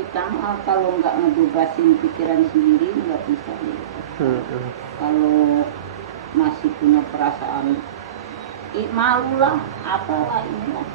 kita kalau nggak ngebebasin pikiran sendiri nggak bisa gitu. Kalau masih punya perasaan malu lah apalah inilah.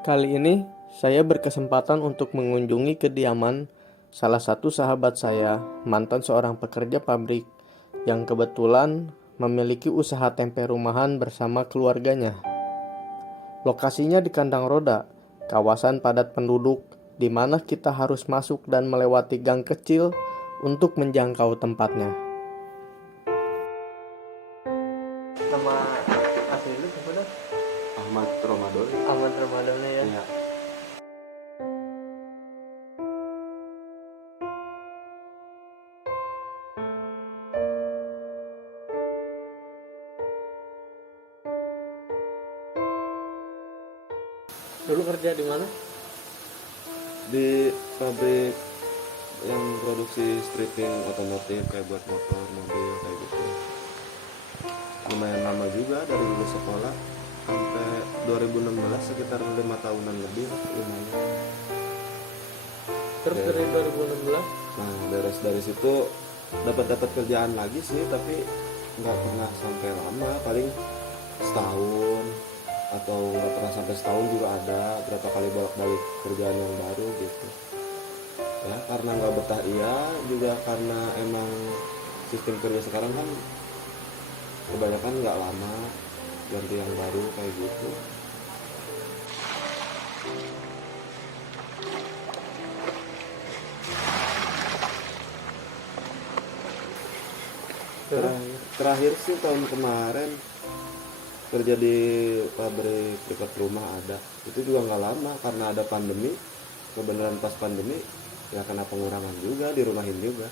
Kali ini saya berkesempatan untuk mengunjungi kediaman salah satu sahabat saya, mantan seorang pekerja pabrik yang kebetulan memiliki usaha tempe rumahan bersama keluarganya. Lokasinya di Kandang Roda, kawasan padat penduduk di mana kita harus masuk dan melewati gang kecil untuk menjangkau tempatnya. Nama asli lu siapa? Ahmad Ramadan. Ahmad Ramadan ya. Iya. Dulu kerja di mana? Di pabrik yang produksi stripping otomotif kayak buat motor, mobil kayak gitu. Lumayan lama juga dari lulus sekolah sampai 2016, sekitar 5 tahunan lebih lumayan. Terus dari 2016? Nah, dari situ dapat kerjaan lagi sih, tapi nggak pernah sampai lama, paling setahun atau nggak pernah sampai setahun juga ada, berapa kali bolak-balik kerjaan yang baru gitu ya, karena nggak betah. Iya juga karena emang sistem kerja sekarang kan kebanyakan nggak lama ganti yang baru kayak gitu. Terakhir sih tahun kemarin kerja di pabrik dekat rumah ada, itu juga nggak lama karena ada pandemi. Kebenaran pas pandemi ya kena pengurangan juga, dirumahin juga.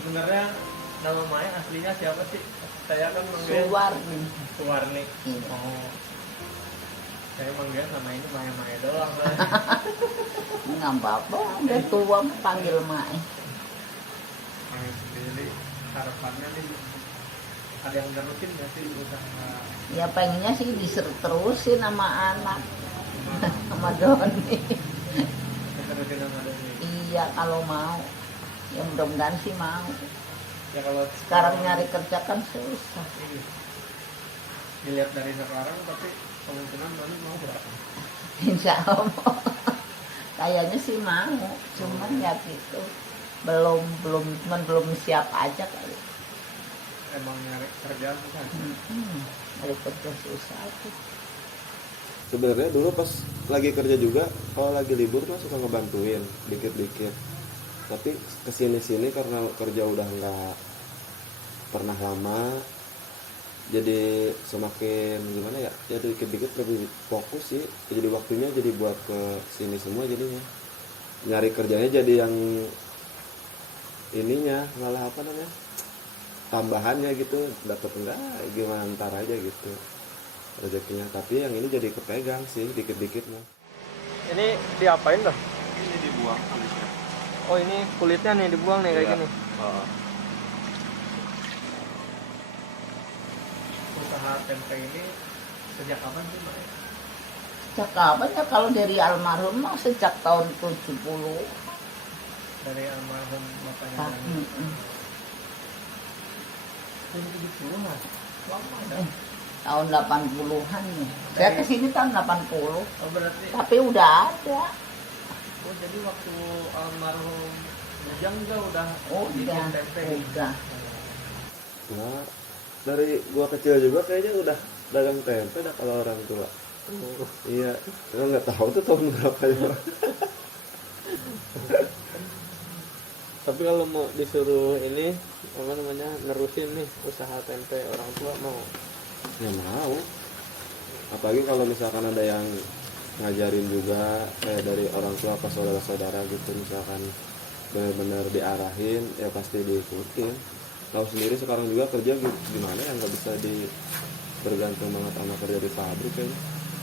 Sebenarnya nama Maya aslinya siapa sih? Saya kan manggil Suwarni. Suwarni. Iya. Oh. Saya manggil nama ini Maya doang kan. Nggak apa-apa, udah tua panggil Mae. Maya sendiri harapannya nih ada yang terusin nggak sih usaha? Ya pengennya sih terusin sama anak, sama Doni. Terusin sama Doni. Iya kalau mau, ya mudah-mudahan sih mau. Ya kalau Sekarang nyari kerja kan susah. ini dilihat dari sekarang, tapi kemungkinan Doni mau berapa? Insya Allah, kayaknya sih mau, cuman ya gitu, belum siap aja kali. Emang nyari kerjaan bukan? Nyari kerja susah tuh. Sebenarnya dulu pas lagi kerja juga, kalau lagi libur mah suka ngebantuin dikit-dikit, tapi kesini-sini karena kerja udah nggak pernah lama, jadi semakin gimana ya, jadi dikit-dikit lebih fokus sih. Jadi waktunya jadi buat ke sini semua, jadinya nyari kerjanya jadi yang ininya malah apa namanya, tambahannya gitu, dapat enggak gimana ntar aja gitu. rezekinya. Tapi yang ini jadi kepegang sih dikit-dikit mah. Ini diapain dah? Ini dibuang kulitnya. Oh ini kulitnya nih dibuang nih kayak Iya. gini. Oh. Usaha tempe ini sejak kapan sih Mbak? Sejak kapan ya, kalau dari almarhum mah sejak tahun 70. Dari almarhum bapaknya. Ah, Dari 70-an. Lama dah. tahun 80-an nih. Saya kesini tahun 80, Oh berarti. tapi udah ada. Oh jadi waktu almarhum Bujang juga udah bikin Udah, tempe. udah. Nah, dari gua kecil juga kayaknya udah dagang tempe dah kalau orang tua. Iya, gua nggak tahu tuh tahun berapa ya. Tapi kalau mau disuruh ini apa namanya nerusin nih usaha tempe orang tua mau. Ya mau. Apalagi kalau misalkan ada yang ngajarin juga kayak dari orang tua apa saudara-saudara gitu, misalkan benar-benar diarahin ya pasti diikutin. Tahu sendiri sekarang juga kerja gimana yang nggak bisa bergantung banget sama kerja di pabrik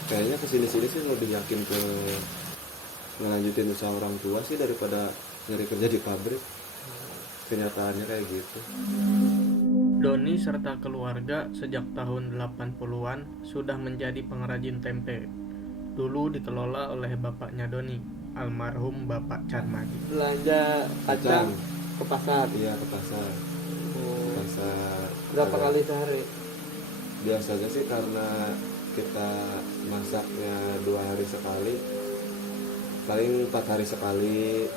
kayaknya kesini-sini sih lebih yakin ke ngelanjutin usaha orang tua sih daripada nyari kerja di pabrik. Kenyataannya kayak gitu. Doni serta keluarga sejak tahun 80-an sudah menjadi pengrajin tempe. Dulu dikelola oleh bapaknya Doni, almarhum Bapak Carmadi. Belanja kacang ke pasar. Iya, ke pasar. Pasar. Berapa kali sehari? Biasanya sih karena kita masaknya 2 hari sekali, paling 4 hari sekali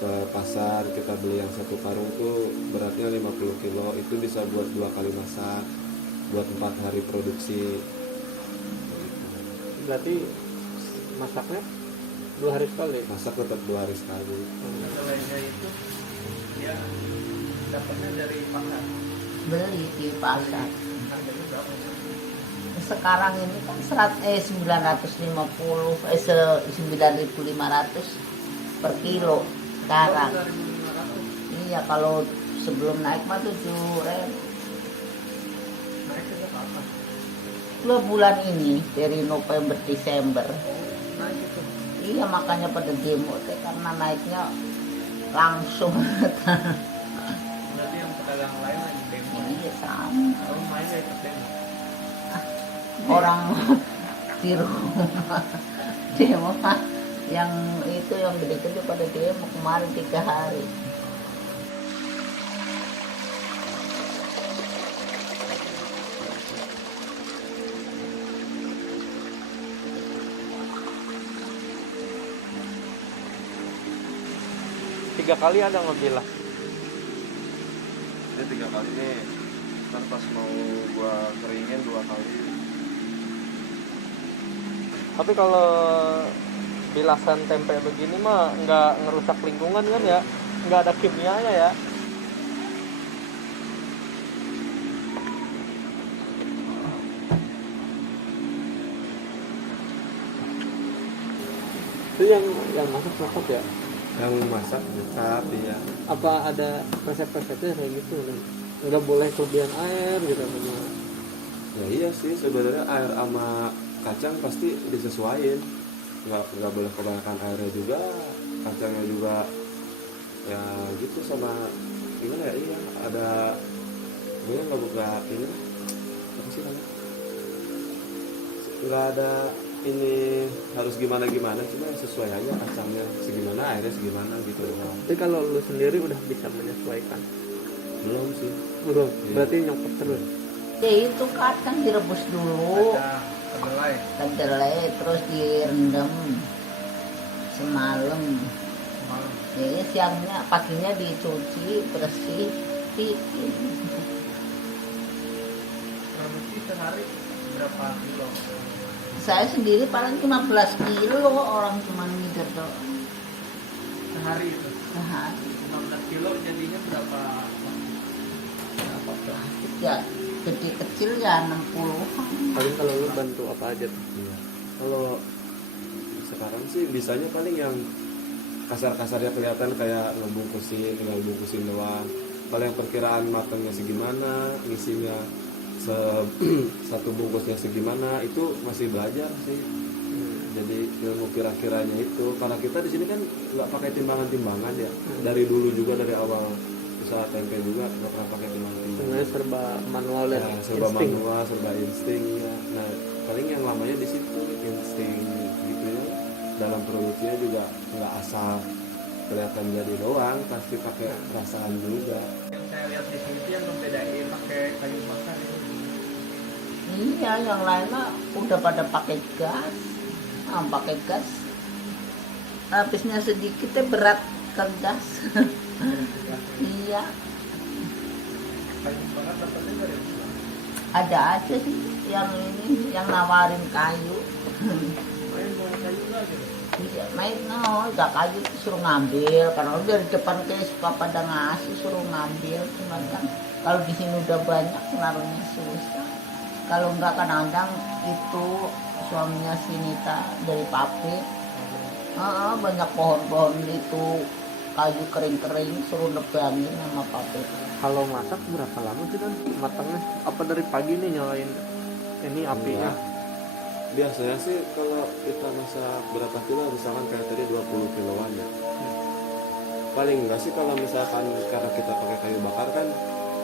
ke pasar. Kita beli yang 1 karung tuh beratnya 50 kilo, itu bisa buat 2 kali masak, buat 4 hari produksi. Berarti masaknya 2 hari sekali. Masak tetap 2 hari sekali. Selainnya itu ya dapatnya dari pasar. Beli di pasar. Harganya berapa? Sekarang ini kan 950, 9.500 per kilo sekarang. 2.500. Iya, kalau sebelum naik mah 7.000. Naik sejak kapan? 2 bulan ini dari November Desember. Naik itu. Iya, makanya pada demo teh karena naiknya langsung. Berarti yang pedagang lain lagi demo. Iya, sama. Kalau main ya ikut demo. Orang di rumah demo mah yang itu yang gede-gede pada demo kemarin 3 hari. Tiga kali ada ngebilah. Ini 3 kali nih. Ntar pas mau gua keringin 2 kali. Tapi kalau bilasan tempe begini mah nggak ngerusak lingkungan kan ya, nggak ada kimianya ya. Itu yang masak ya. Yang masak tetap ya. Apa ada resep-resepnya kayak gitu? Nggak boleh kelebihan air gitu gimana? Ya iya sih, sebenarnya air sama kacang pasti disesuaiin. Nggak boleh kebanyakan airnya juga, kacangnya juga ya gitu. Sama gimana ya, iya ada gue nggak buka ini apa sih namanya, nggak ada ini harus gimana cuma sesuai aja, kacangnya segimana airnya segimana gitu doang. Tapi kalau lu sendiri udah bisa menyesuaikan? Belum sih. Belum. Iya. Berarti nyokap terus. Ya itu kacang direbus dulu, kedelai. kedelai terus direndam semalam. Ya siangnya, paginya dicuci bersih, bikin. Produksi sehari berapa kilo? Saya sendiri paling 15 kilo, orang cuma ngider doang Sehari itu? sehari. 15 kilo jadinya berapa? Berapa plastik ya, gede kecil ya 60-an. Paling kalau lu bantu apa aja tuh? Iya. Kalau sekarang sih bisanya paling yang kasar-kasarnya kelihatan kayak tinggal bungkusin doang. Kalau yang perkiraan matangnya segimana, ngisinya satu bungkusnya segimana itu masih belajar sih. Jadi ilmu kira-kiranya itu karena kita di sini kan nggak pakai timbangan ya. Dari dulu juga dari awal usaha tempe juga nggak pernah pakai timbangan. Sebenarnya serba manual dan Ya, serba insting. manual, serba insting ya. Nah paling yang lamanya di situ insting gitu ya. Dalam produksinya juga nggak asal kelihatan jadi doang, pasti pakai perasaan juga. Yang saya lihat di sini tuh yang membedain pakai kayu bakar itu. Iya, yang lain mah udah pada pakai gas. Pakai gas. Habisnya sedikit berat ke gas. Iya, Kayu bakar dapatnya dari mana? ada aja sih yang ini yang nawarin kayu. Main bawa kayu lagi. Iya, main gak kayu suruh ngambil karena udah dari depan kayak suka pada ngasih suruh ngambil, cuman kan kalau di sini udah banyak naruhnya susah. Kalau enggak kadang-kadang itu suaminya si Nita dari pabrik, banyak pohon-pohon itu kayu kering-kering suruh nebangin sama pabrik. Kalau masak berapa lama sih kan matangnya? Apa dari pagi nih nyalain ini apinya? Biasanya sih kalau kita masak berapa kilo, misalkan kayak tadi 20 kiloan ya. Paling enggak sih kalau misalkan karena kita pakai kayu bakar kan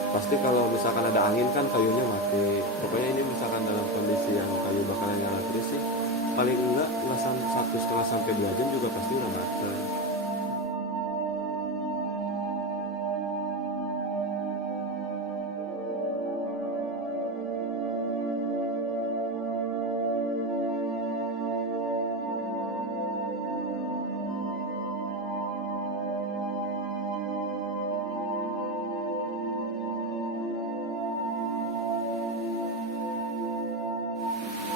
pasti kalau misalkan ada angin kan kayunya mati. Pokoknya ini misalkan dalam kondisi yang kayu bakarnya nyala terus sih paling enggak 1,5 sampai 2 jam juga pasti udah matang.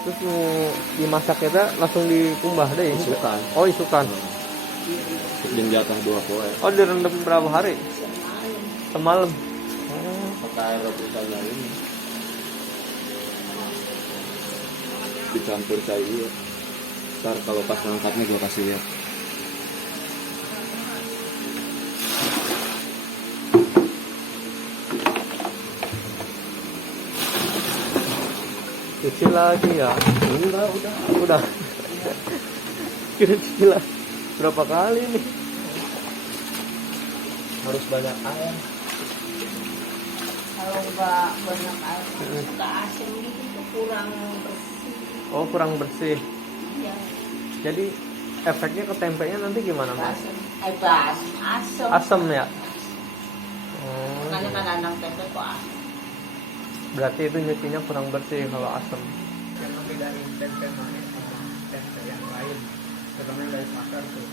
Terus mau dimasak kita langsung dikumbah deh. Isukan. Oh, isukan. Jam jatah 2 poe. Oh, direndam berapa hari? Semalam. Pakai air rebusan ini. Dicampur cair. Ntar kalau pas ngangkatnya gue kasih lihat. Cuci lagi ya? Udah. Kira cuci lah. Berapa kali nih? Harus banyak air. Kalau enggak banyak air, enggak asin gitu tuh kurang bersih. Oh, kurang bersih. Iya, Jadi efeknya ke tempenya nanti gimana, Mas? asam. Asam. Asam ya? Oh, Makanya kadang-kadang tempe kok asam. berarti itu nyucinya kurang bersih kalau asam. Yang membedain tempe manis sama tempe yang lain, terutama dari pasar tuh,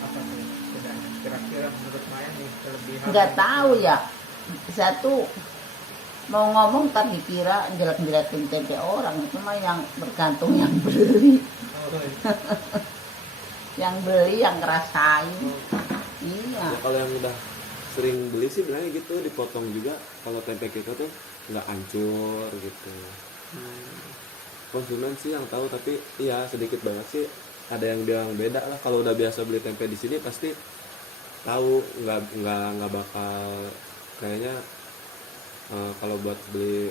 apa tuh bedanya? Kira-kira menurut Maya nih kelebihan. Nggak tahu ya. Satu mau ngomong ntar dikira jelek-jelekin tempe orang, itu mah yang bergantung yang beli. Oh, Yang beli yang ngerasain. Iya. Ya, kalau yang udah sering beli sih bilangnya gitu, dipotong juga kalau tempe kita tuh nggak hancur gitu. Konsumen sih yang tahu, tapi iya sedikit banget sih ada yang bilang beda lah. Kalau udah biasa beli tempe di sini pasti tahu, nggak bakal kayaknya kalau buat beli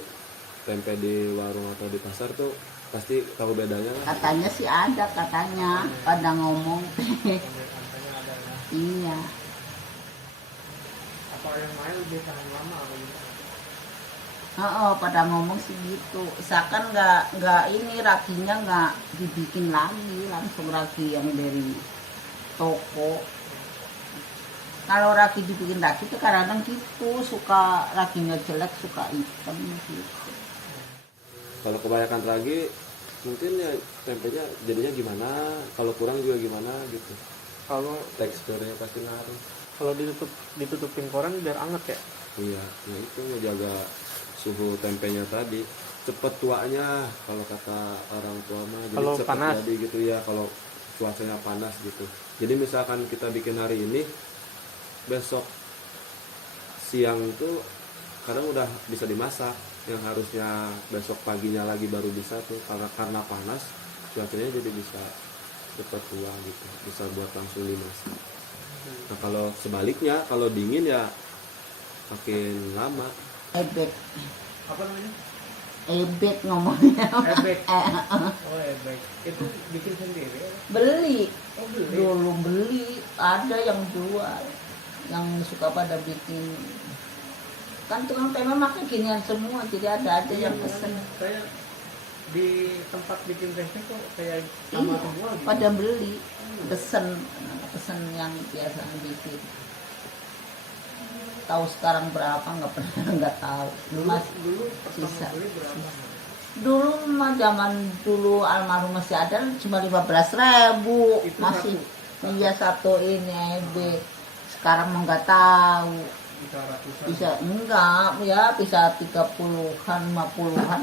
tempe di warung atau di pasar tuh pasti tahu bedanya lah. Katanya sih ada, katanya pada ngomong. Tempenya ada ya. Iya. Apa yang Maya lebih tahan lama apa gimana? Pada ngomong sih gitu. Seakan nggak ini raginya nggak dibikin lagi, langsung ragi yang dari toko. Kalau ragi dibikin ragi itu kadang-kadang gitu, suka raginya jelek, suka hitam gitu. Kalau kebanyakan ragi mungkin ya tempenya jadinya gimana, kalau kurang juga gimana gitu. Kalau Teksturnya pasti ngaruh. kalau ditutupin koran biar anget ya. Iya, ya itu ngejaga suhu tempenya tadi. Cepet tuanya kalau kata orang tua mah. Jadi Kalau cepet panas. jadi gitu ya kalau cuacanya panas gitu. Jadi misalkan kita bikin hari ini, besok siang itu kadang udah bisa dimasak. Yang harusnya besok paginya lagi baru bisa tuh karena panas cuacanya, jadi bisa cepet tua gitu, bisa buat langsung dimasak. Nah kalau sebaliknya kalau dingin ya makin lama. Ebek. Apa namanya? ebek ngomongnya. Ebek. Oh ebek. Itu bikin sendiri ya? Beli. Oh beli. Dulu beli, ada yang jual, yang suka pada bikin. Kan tukang tempe makan ginian semua, jadi ada aja yang pesen. Saya di tempat bikin tempe kok kayak sama Iya, semua gitu. pada beli, pesen yang biasa bikin. Tahu sekarang berapa nggak pernah, nggak tahu. Dulu pertama sisa. beli berapa? Dulu mah zaman dulu almarhum masih ada cuma 15.000 Itu masih. satu. Iya satu ini ebek. Sekarang mah nggak tahu. Bisa ratusan. Bisa enggak ya, bisa 30-an 50-an.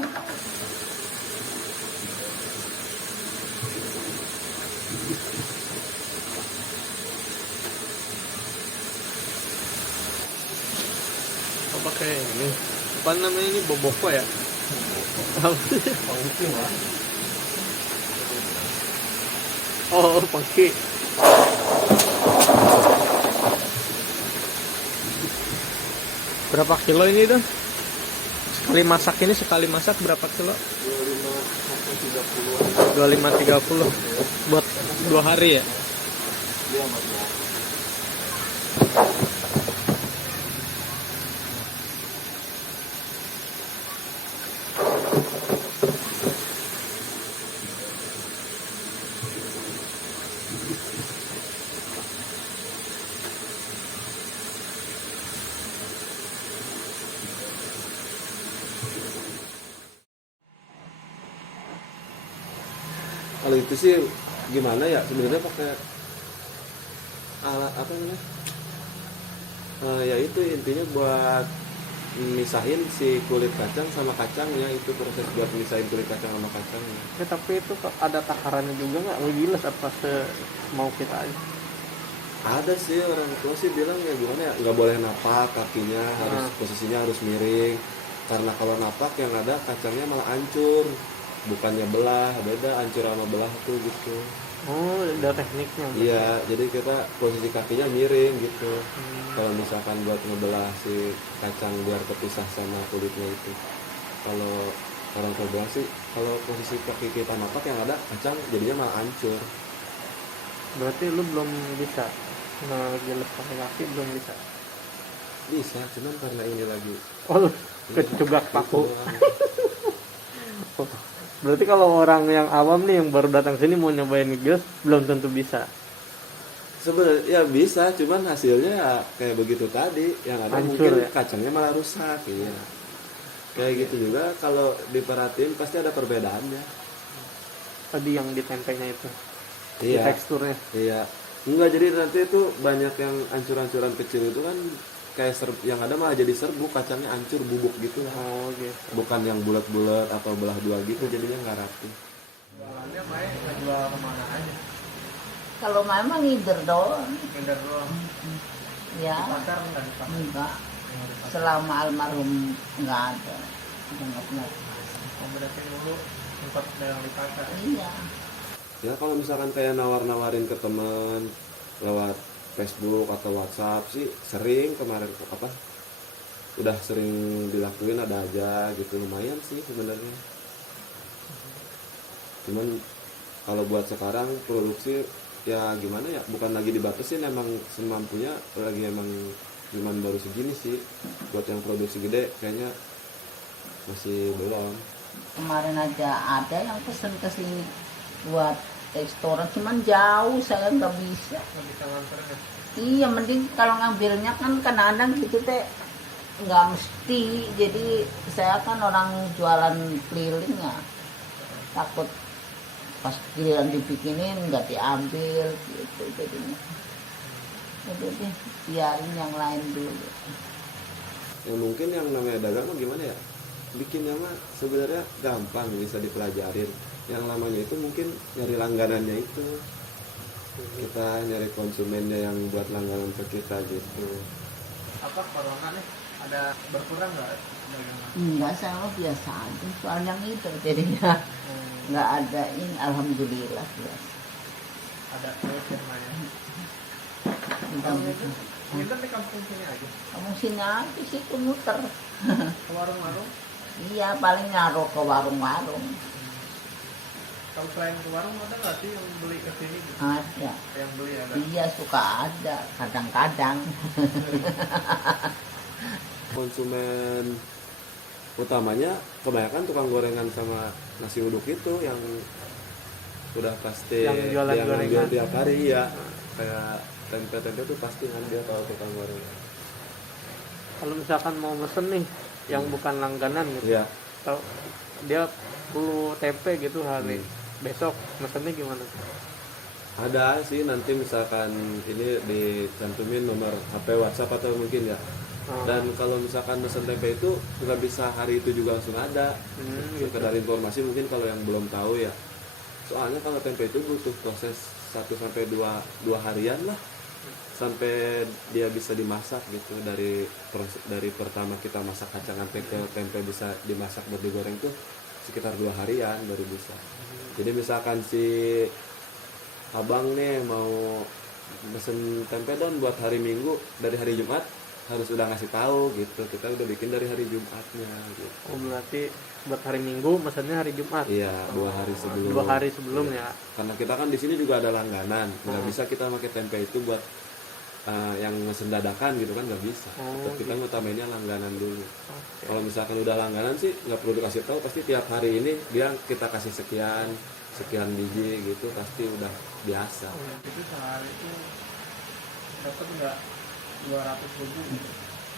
Oh, pakai ini. Apa namanya ini boboko ya? Pangki lah. Oh, pangki. Berapa kilo ini dong? Sekali masak berapa kilo? 25 sampai 30-an. 25-30 buat 2 hari ya? Dia masih. Kalau itu sih gimana ya, sebenarnya pakai alat apa namanya, ya itu intinya buat misahin si kulit kacang sama kacangnya, itu proses buat misahin kulit kacang sama kacangnya. Ya, tapi itu ada takarannya juga nggak? Ngegiles apa mau kita aja? Ada sih orang tua sih bilang ya gimana ya, nggak boleh napak kakinya, harus posisinya harus miring, karena kalau napak yang ada kacangnya malah hancur, bukannya belah, beda hancur sama belah tuh gitu. Oh, ada tekniknya. Iya, jadi kita posisi kakinya miring gitu. Kalau misalkan buat ngebelah si kacang biar terpisah sama kulitnya itu. Kalau orang tua bilang sih, kalau posisi kaki kita napak yang ada kacang jadinya malah hancur. Berarti lu belum bisa ngegiles pakai kaki, belum bisa. Bisa, cuman karena ini lagi. Oh, lu kecugak paku. Gitu. Berarti kalau orang yang awam nih yang baru datang sini mau nyobain ngegiles belum tentu bisa. Sebenarnya ya bisa, cuman hasilnya ya kayak begitu tadi, yang ada Hancur, mungkin ya? kacangnya malah rusak, iya. Kayak gitu juga kalau diperhatiin pasti ada perbedaannya. Tadi yang di tempenya itu, di Iya. teksturnya. Iya. Enggak, jadi nanti itu banyak yang ancur-ancuran kecil itu kan kayak yang ada malah jadi serbuk, kacangnya hancur bubuk gitu lah. Oh gitu. Bukan yang bulat-bulat atau belah dua gitu, jadinya nggak rapi. Jualannya main ngejual kemana aja? Kalau memang ngider doang. Vendor doang. Ya, Di pasar nggak di pasar. enggak. Yang di pasar. Selama almarhum enggak ada. Udah enggak pernah. Oh, berarti dulu sempat dagang di pasar. Iya. Ya kalau misalkan kayak nawar-nawarin ke teman lewat Facebook atau WhatsApp sih sering kemarin udah sering dilakuin, ada aja gitu, lumayan sih sebenarnya. Cuman kalau buat sekarang produksi ya gimana ya, bukan lagi dibatasin, emang semampunya, lagi emang cuman baru segini sih. Buat yang produksi gede kayaknya masih belum. Kemarin aja ada yang pesen ke sini buat restoran, cuman jauh, saya nggak bisa. Nggak bisa nganternya. Iya, mending kalau ngambilnya kan kadang-kadang gitu teh nggak mesti. Jadi saya kan orang jualan keliling ya, takut pas giliran dibikinin nggak diambil gitu, jadinya udah deh biarin yang lain dulu. Ya mungkin yang namanya dagang mah gimana ya, bikinnya mah sebenarnya gampang, bisa dipelajarin. Yang lamanya itu mungkin nyari langganannya itu, kita nyari konsumennya yang buat langganan ke kita gitu. Apa corona nih? Ada berkurang nggak dagangan? Enggak, saya mah biasa aja soalnya itu jadinya nggak ada ini, alhamdulillah biasa. Ada terus yang lain. Tentang itu. Ini kan di kampung sini aja. Kamu sini aja sih muter. Ke warung-warung Iya, paling naruh ke warung-warung. Kalau selain ke warung ada nggak sih yang beli ke sini gitu? Ada. Yang beli ada. Iya, suka ada. Kadang-kadang. Konsumen utamanya kebanyakan tukang gorengan sama nasi uduk itu yang udah pasti Yang jualan yang gorengan. jual tiap hari ya, kayak tempe-tempe tuh pasti kan dia tahu tukang gorengan. Kalau misalkan mau mesen nih yang bukan langganan gitu, Iya. atau dia perlu tempe gitu hari besok, mesennya gimana? Ada sih, nanti misalkan ini dicantumin nomor HP WhatsApp atau mungkin ya. Dan kalau misalkan mesen tempe itu nggak bisa hari itu juga langsung ada. Sekedar informasi mungkin kalau yang belum tahu ya. Soalnya kalau tempe itu butuh proses 1-2 harian lah sampai dia bisa dimasak gitu. Dari pertama kita masak kacang sampai ke tempe bisa dimasak buat digoreng tuh sekitar 2 harian baru bisa. Jadi misalkan si abang nih mau pesen tempe don buat hari Minggu, dari hari Jumat harus udah ngasih tahu gitu, kita udah bikin dari hari Jumatnya gitu. Oh, berarti buat hari Minggu mesennya hari Jumat. Iya, 2 hari sebelum. 2 hari sebelum ya. Karena kita kan di sini juga ada langganan, nggak bisa kita pakai tempe itu buat yang mesen dadakan gitu kan, nggak bisa. Kita ngutamainnya langganan dulu. Kalau misalkan udah langganan sih nggak perlu dikasih tahu, pasti tiap hari ini dia kita kasih sekian biji gitu, pasti udah biasa. Itu sehari itu dapat nggak 200.000 gitu?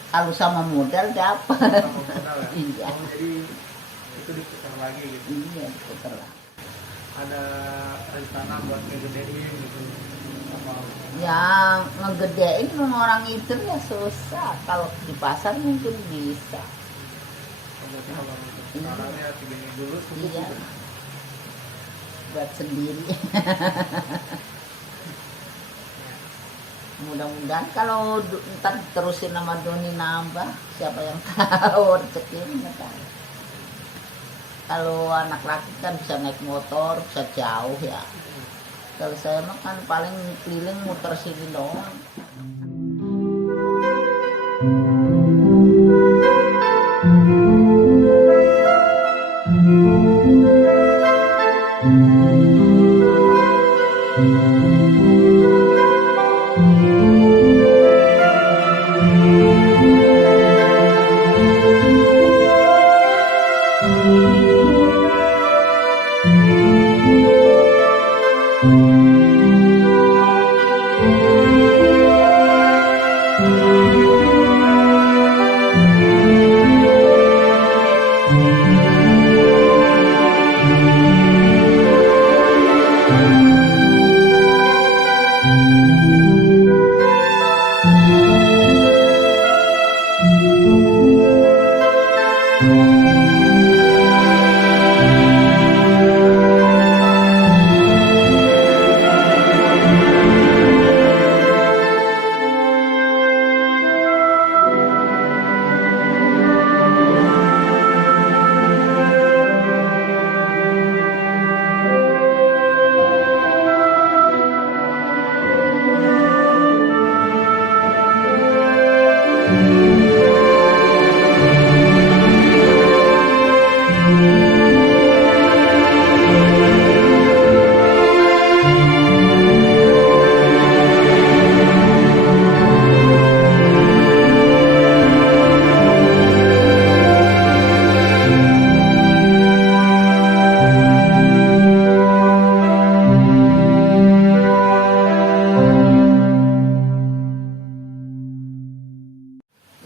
Kalau sama modal dapat. Sama modal ya? Iya. Oh, jadi itu diputar lagi gitu. Iya, putar lah. Ada rencana buat ngegedein gitu apa? Yang ngegedein orang itu ya susah. Kalau di pasar mungkin bisa. Berarti kalau untuk sekarang ya segini dulu cukup Iya. gitu. Buat sendiri. Mudah-mudahan kalau ntar terusin sama Doni nambah, siapa yang tahu rezekinya kan. Kalau anak laki kan bisa naik motor, bisa jauh ya. Kalau saya mah kan paling keliling muter sini doang.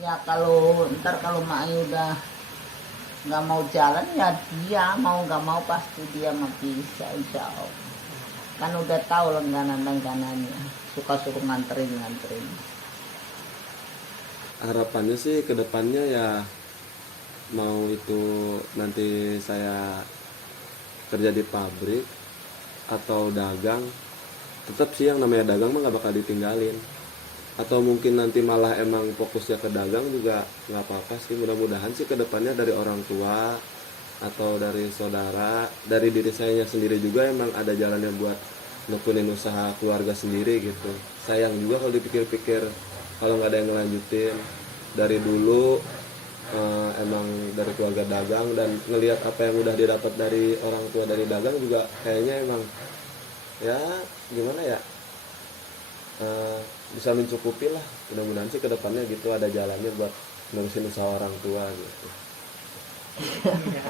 Ya kalau ntar kalau Mak Ayu udah nggak mau jalan ya dia mau nggak mau pasti dia mah bisa, insya Allah. Kan udah tahu langganan-langganannya, suka suruh nganterin. Harapannya sih ke depannya ya, mau itu nanti saya kerja di pabrik atau dagang, tetap sih yang namanya dagang mah nggak bakal ditinggalin. Atau mungkin nanti malah emang fokusnya ke dagang juga nggak apa-apa sih. Mudah-mudahan sih ke depannya dari orang tua atau dari saudara, dari diri saya sendiri juga emang ada jalannya buat nekunin usaha keluarga sendiri gitu. Sayang juga kalau dipikir-pikir kalau nggak ada yang ngelanjutin. Dari dulu emang dari keluarga dagang, dan ngelihat apa yang udah didapat dari orang tua dari dagang juga kayaknya emang ya gimana ya, bisa mencukupi lah. Mudah-mudahan sih kedepannya gitu ada jalannya buat nerusin usaha orang tua gitu. Ya,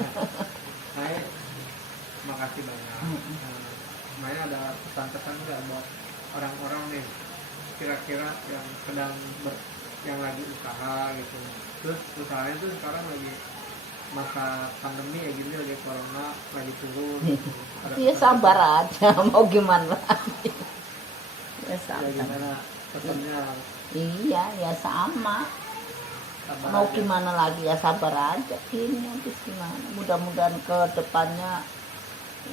saya makasih banyak. Makanya ada pesan-pesan nggak buat orang-orang nih kira-kira yang sedang yang lagi usaha gitu, terus usahanya tuh sekarang lagi masa pandemi ya gini, lagi corona lagi turun gitu. Ada Ya pesan-pesan. sabar aja, mau gimana lagi. Ya Ya, sabar. gimana pesannya? Iya, ya sama. Sabar Mau aja. gimana lagi, ya sabar aja. Gini habis gimana. Mudah-mudahan ke depannya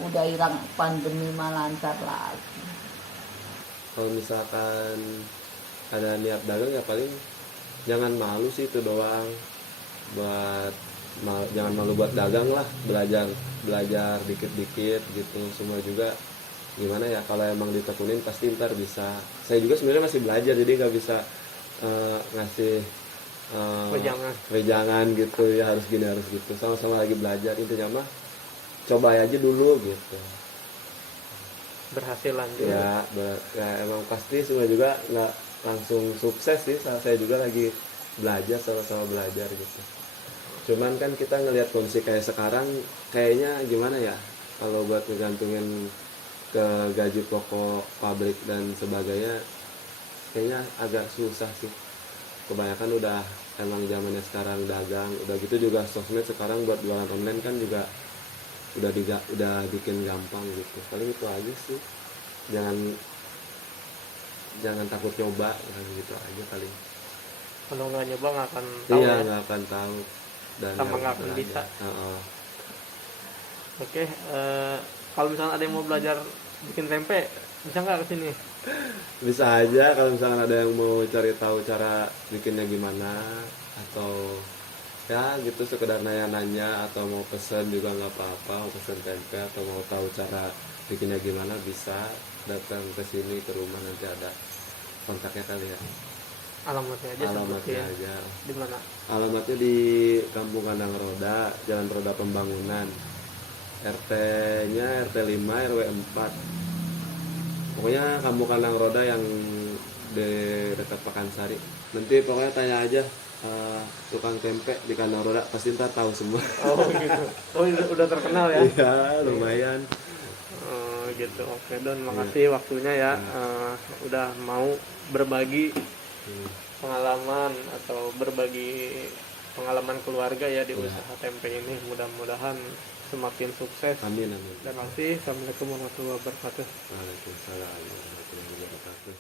udah hilang pandemi mah lancar lagi. Kalau misalkan ada niat dagang ya paling jangan malu sih, itu doang. Buat jangan malu buat dagang lah, belajar dikit-dikit gitu. Semua juga gimana ya, kalau emang ditekunin pasti ntar bisa. Saya juga sebenarnya masih belajar, jadi nggak bisa ngasih wejangan gitu ya, harus gini harus gitu. Sama-sama lagi belajar, intinya mah coba aja dulu gitu. Berhasil lanjut. Ya, ya emang pasti semua juga nggak langsung sukses sih. Saya juga lagi belajar, sama-sama belajar gitu. Cuman kan kita ngelihat kondisi kayak sekarang, kayaknya gimana ya, kalau buat ngegantungin ke gaji pokok pabrik dan sebagainya, kayaknya agak susah sih. Kebanyakan udah emang zamannya sekarang dagang, udah gitu juga sosmed sekarang buat jualan online kan juga udah bikin gampang gitu. Paling itu aja sih, jangan takut nyoba gitu aja paling. Kalau nggak nyoba nggak akan tahu Iya, ya. nggak akan tahu dan Sama ya nggak akan udah bisa. aja. Heeh. Oke, kalau misalnya ada yang mau belajar bikin tempe, bisa nggak kesini? Bisa aja kalau misalkan ada yang mau cari tahu cara bikinnya gimana, atau ya gitu sekedar nanya-nanya, atau mau pesen juga nggak apa-apa, mau pesen tempe atau mau tahu cara bikinnya gimana, bisa datang ke sini ke rumah, nanti ada kontaknya kali ya. Alamatnya aja Alamatnya sebutin. aja. Di mana? Alamatnya di Kampung Kandang Roda, Jalan Roda Pembangunan. RT-nya RT 5 RW 4. Pokoknya Kampung Kandang Roda yang di dekat Pakansari. Nanti pokoknya tanya aja tukang tempe di Kandang Roda, pasti ntar tahu semua. Oh gitu. Oh udah terkenal ya? Iya, lumayan. Oh gitu. Oke Don, makasih waktunya ya. Udah mau berbagi pengalaman atau berbagi pengalaman keluarga ya di Ya. usaha tempe ini. Mudah-mudahan semakin sukses. Amin, amin. Dan makasih. Assalamualaikum warahmatullahi wabarakatuh. Waalaikumsalam warahmatullahi wabarakatuh.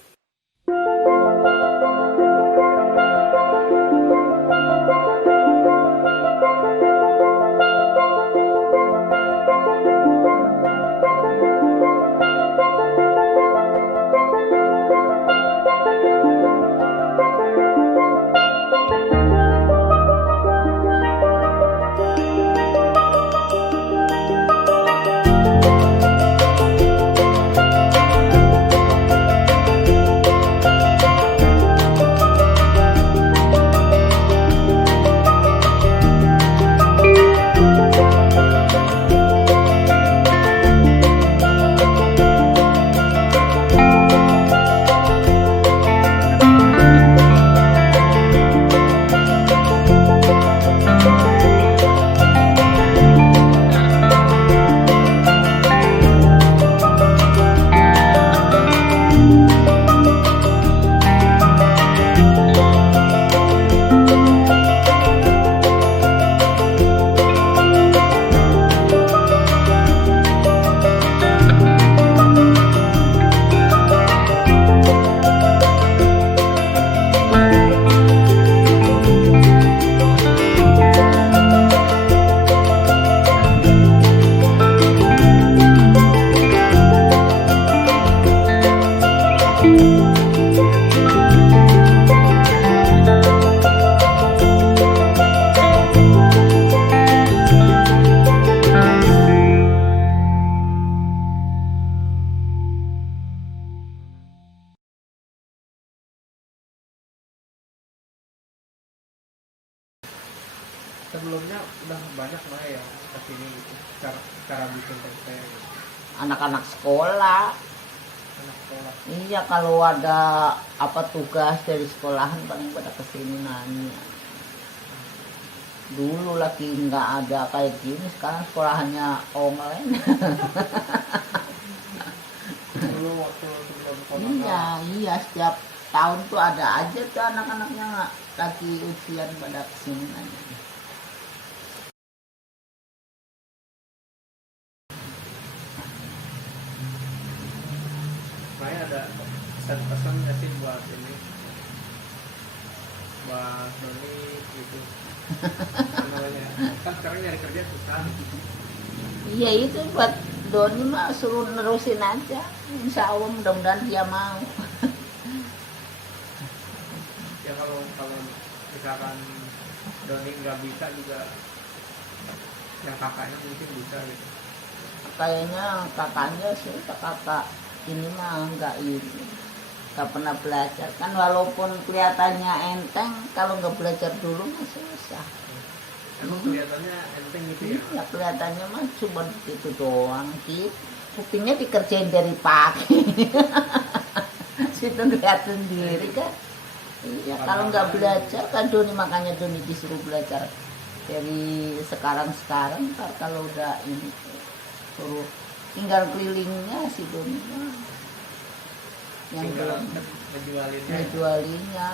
sebelumnya udah banyak lah yang kesini gitu cara bikin tempe gitu. Anak-anak sekolah. Anak sekolah. Iya, kalau ada apa tugas dari sekolahan paling pada kesini nanya. Dulu lagi nggak ada kayak gini, sekarang sekolahannya online. Dulu waktu sebelum corona. Iya, iya, setiap tahun tuh ada aja tuh anak-anaknya lagi ujian pada kesini nanya. Saya ada pesan-pesan nggak sih buat ini, buat Doni gitu. Namanya kan sekarang nyari kerja susah. Iya, itu buat Doni mah suruh nerusin aja. Insya Allah mudah-mudahan dia mau. Ya kalau misalkan Doni nggak bisa juga, yang kakaknya mungkin bisa gitu. Kayaknya kakaknya sih, kakak ini mah nggak pernah belajar kan, walaupun kelihatannya enteng, kalau nggak belajar dulu mah susah. Emang kelihatannya enteng gitu ya. Iya, kelihatannya mah cuma gitu doang gitu. Kupingnya dikerjain dari pagi. Situ lihat sendiri kan. Iya, kalau nggak belajar kan Doni, makanya Doni disuruh belajar dari sekarang. Ntar kalau udah ini suruh tinggal kelilingnya si Doni mah. Yang Tinggal belum ngejualinnya. ngejualinya.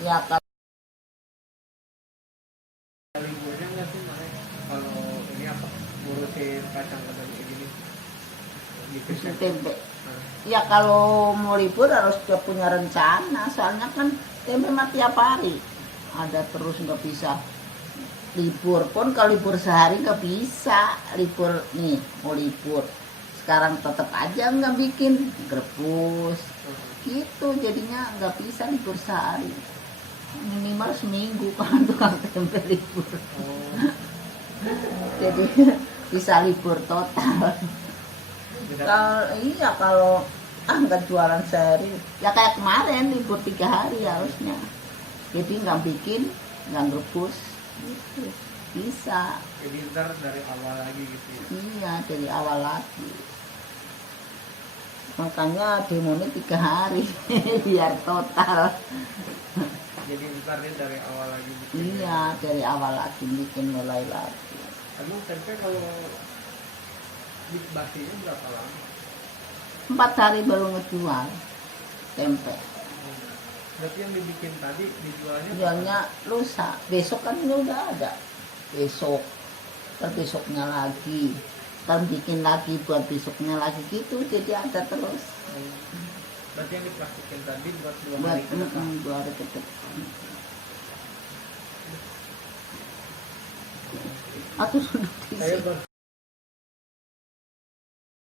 Ya kan Liburnya nggak sih Mane? Kalau ini apa ngurusin kacang kadang kayak gini gitu bikin sih. tempe. Nah, Ya kalau mau libur harus udah punya rencana, soalnya kan tempe mah tiap hari ada terus, nggak bisa libur pun. Kalau libur sehari nggak bisa libur nih, mau libur sekarang tetap aja nggak bikin grebus gitu, jadinya nggak bisa libur sehari, minimal seminggu kan tukang tempe libur. oh, Jadi bisa libur total. bisa Kalau nggak jualan sehari ya kayak kemarin libur 3 hari harusnya, jadi nggak bikin, nggak rebus gitu. Bisa. jadi ntar dari awal lagi gitu ya. Iya, dari awal lagi, makanya demonya 3 hari biar total. Jadi ntar dia dari awal lagi gitu. Iya, dari awal lagi bikin, mulai lagi. Emang tempe kalau basinya berapa lama? 4 hari baru ngejual tempe. Berarti yang dibikin tadi dijualnya Jualnya lusa, besok kan ini udah ada. Besok, terbesoknya lagi, ntar bikin lagi buat besoknya lagi gitu, jadi ada terus. berarti yang diplastikin tadi buat 2 Buat hari ke depan. 2 hari ke depan. Atau sudah Saya diisi.